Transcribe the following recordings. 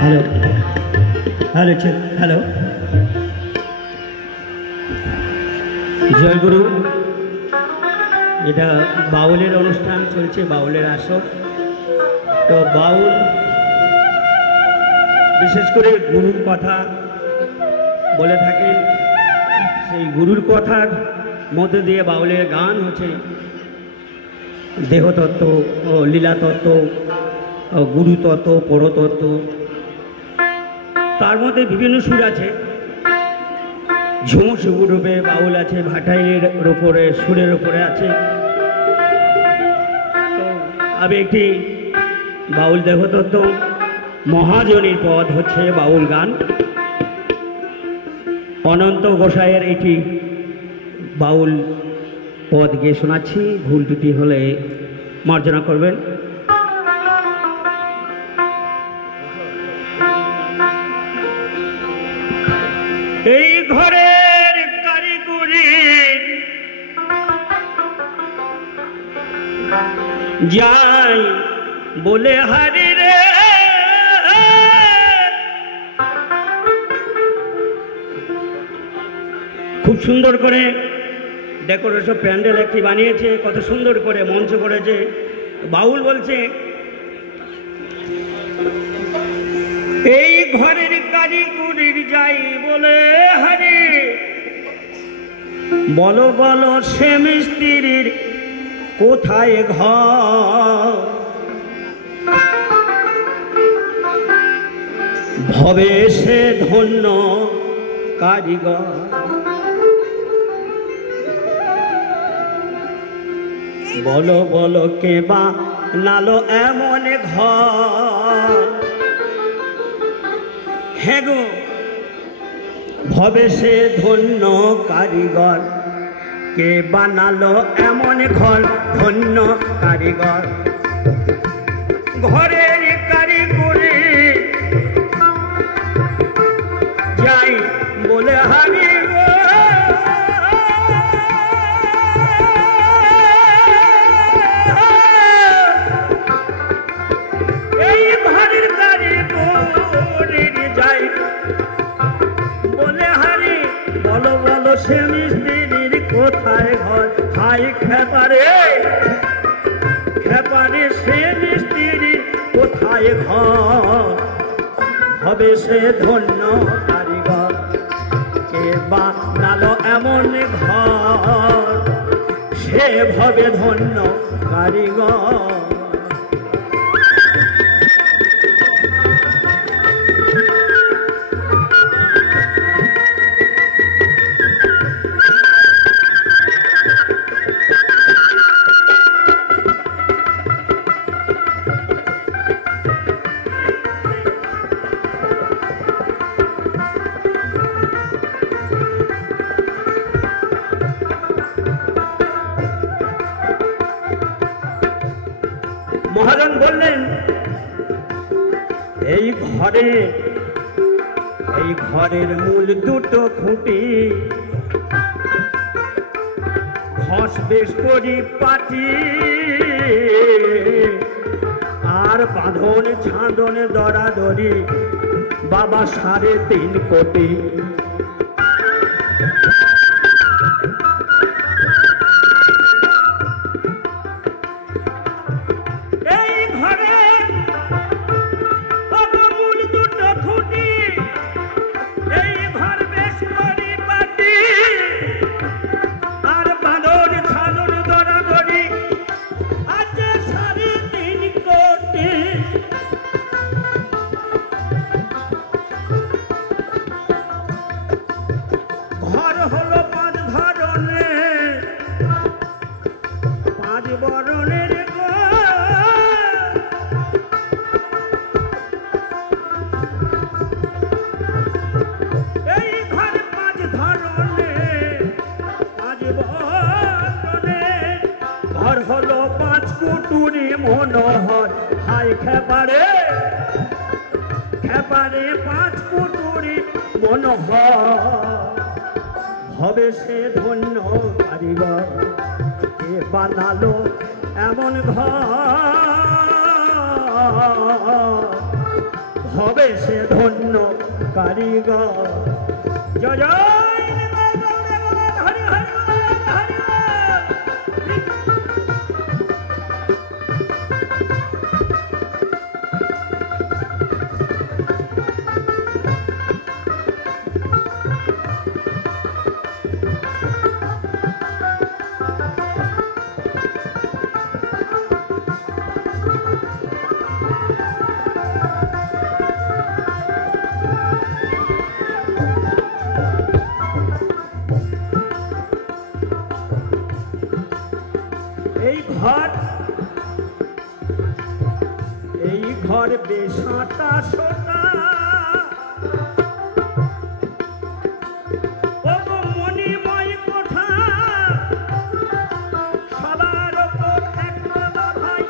Hello hello hello, জয়গুরু। এটা বাউলের অনুষ্ঠান চলছে, বাউলের আসর। তো বাউল বিশেষ করে গুরুর কথা বলে থাকেন। সেই গুরুর কথার মধ্যে দিয়ে বাউলের গান হচ্ছে দেহতত্ত্ব ও লীলাতত্ত্ব, গুরুতত্ত্ব, পরতত্ত্ব। তার মধ্যে বিভিন্ন সুর আছে। ঝুমুর রূপে বাউল আছে, ভাটাইলের ওপরে সুরের ওপরে আছে। তো আমি একটি বাউল দেহতত্ত্ব, মহাজনীর পদ হচ্ছে বাউল গান। অনন্ত গোসাইয়ের এটি বাউল পদ গিয়ে শোনাচ্ছি, ভুল ত্রুটি হলে মার্জনা করবেন। এই ঘরের কারিগরি যাই বলে হারি রে, খুব সুন্দর করে ডেকোরেশন প্যান্ডেল একটি বানিয়েছে, কত সুন্দর করে মঞ্চ করেছে। বাউল বলছে এই ঘরের কারিগরির যাই বলে হারি, বলো বলো সে মিস্ত্রির কোথায় ঘর, ভবে সে ধন্য কারিগর। বলো বলো কে বা নালো এমন ঘর, হ্যাঁ গো ভবে সে ধন্য কারিগর। কে বানালো এমন ঘর, ধন্য কারিগর। ঘরের কারিগরি যাই বলে হারি, এই ঘরের কারিগরি যাই বলে হারি, বলো বলো সে মিস্ত্রির কোথায় ঘর। হাই খেপারে খেপারে সে মিস্ত্রির কোথায় ঘর, হবে সে ধন্য কারিগর। কে বানালো এমন ঘর, সে ভবে ধন্য কারিগর। মহাজন বললেন এই ঘরের মূল দুটো খুঁটি, ঘষ বেশ পরিপাটি, আর বাঁধন ছাঁদন দরাদরি বাবা 3.5 কোটি। ঘর হলো 5 কুটুরি মনোহর। হাই খেপারে খেপারে 5 কুটুরি মনোহর, হবে সে ধন্য কারিগর। কে বানালো এমন ঘর, হবে সে ধন্য কারিগর। জয় জয় হরি হরি হরি। এই ঘর বেশাটা সোটা মণিময় কোঠা, সবার ওপর একতলা ভাই।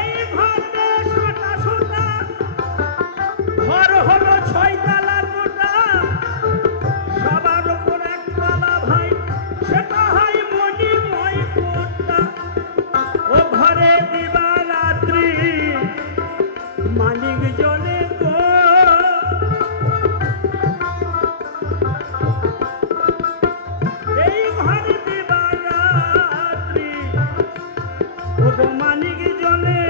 এই ঘর বেশাটা সোটা, ঘর হলো 6 তলা কোঠা, সবার ওপর একতলা ভাই, সেটা হয় মণিময় কোঠা। ও ঘরে দিবারাত্রি মালিক জলে গো, এই ঘরে দিবারাত্রি ও গো মালিক জলে।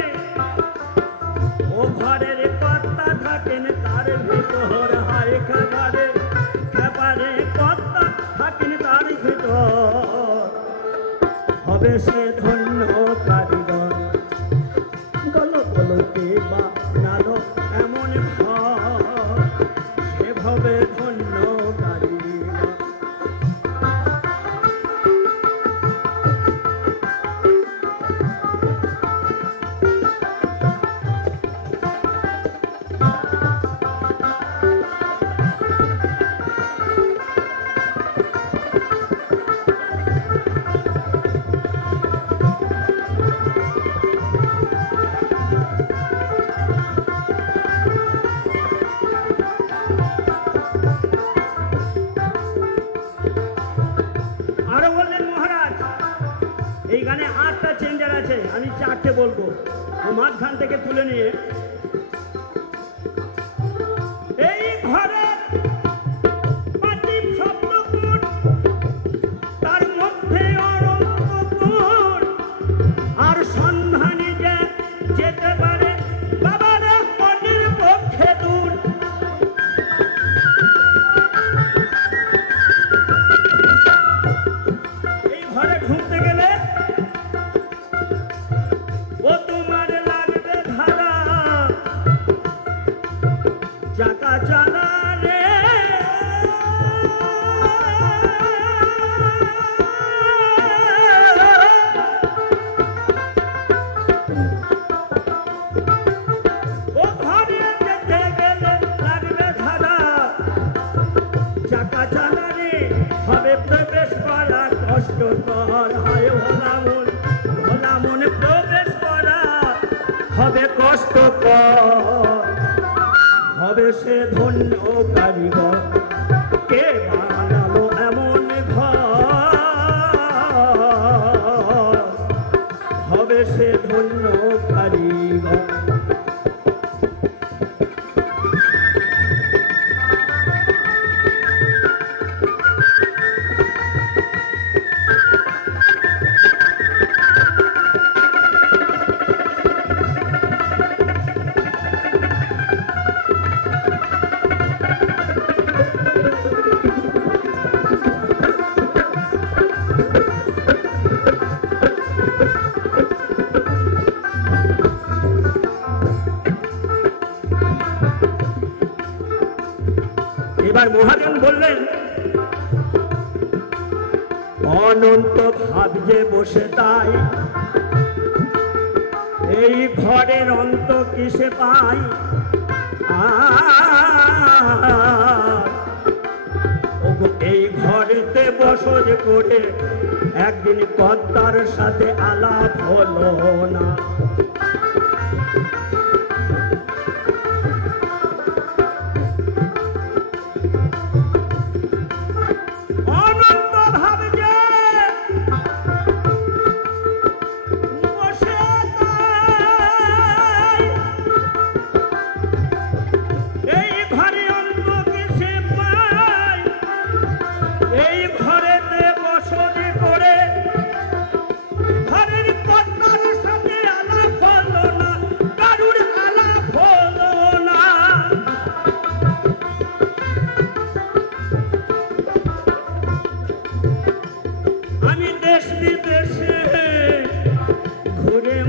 ও ঘরের কর্তা থাকেন তার ভিতর, হায় খাবারে খাবারে কর্তা থাকেন তার ভিতর। হবে সে ধন্য কারিগর, গলো গলো কে বা নালো এমন ঘর, সে হবে ধন্য কারিগর। এই গানে 8টা চেঞ্জার আছে, আমি 4টে বলবো, মাঝখান থেকে তুলে নিয়ে। এই ঘরের পাটিম শব্দকূট, তার মধ্যে অনন্তকূট, আর সন্ধানী যে যেতে পারে বাবার মনের পক্ষে দূর। এই ঘরে ঢুকতে গেলে ও তোমার লাগবে ধারা, চাকা চালা রে। ও ঘরে যেতে গেলে লাগবে ধারা, চাকা চালা রে। হবে প্রবেশ করা কষ্টকর, হায় ভোলা মন, ভোলা মনে প্রবেশ করা হবে কষ্টকর। হবে সে ধন্য কারিগর, কে বানালো এমন ঘর, হবে সে ধন্য কারিগর। এবার মহাজন বললেন, অনন্ত ভাব যে বসে তাই, এই ঘরের অন্ত কিসে পাই। এই ঘরেতে বসত করে একদিন কর্তার সাথে আলাপ হলো না।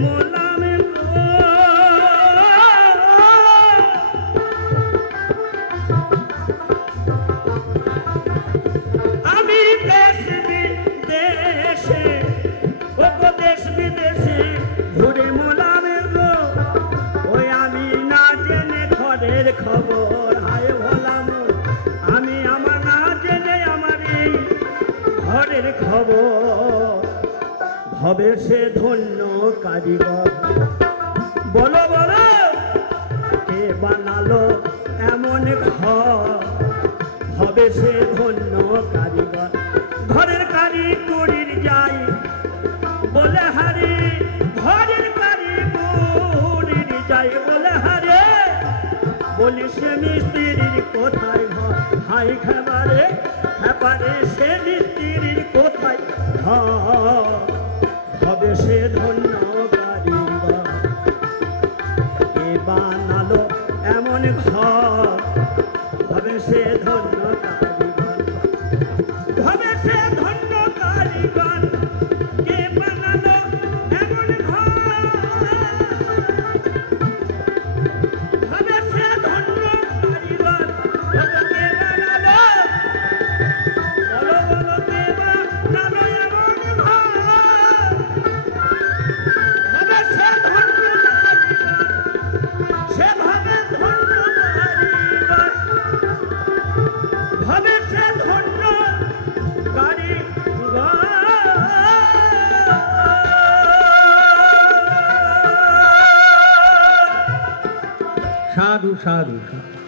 মোলামের আমি দেশ বিদেশে দেশ বিদেশে ঘুরে মোলামের ওই আমি না জেনে ঘরের খবর হায় ভোলাম আমি আমার না জেনে আমারই ঘরের খবর হবে সে ধন্য কারিগর বলো বলো কে বানালো এমন ঘর হবে সে ধন্য কারিগর ঘরের কারিগরির যাই বলে হারি ঘরের কারিগরির যাই বলে হারে বলি সে মিস্ত্রির কোথায় ঘর হাই খাবারে খাবারে সে মিস্ত্রির কোথায় ঘর হবে সে ধন্য কারিগর কে বানালো এমন ঘর হবে সে ধন্য কারিগর হবে সে ধন্য কারিগর কে বানালো এমন ঘর হবে সে ধন্য কারিগর কে বানালো বলো বলো কে বানালো এমন ঘর হবে সে ধন্য কারিগর সে ভাবে ধন্য কারিগর হবে সে ধন্য কারিগর সাধু সাধু সাধু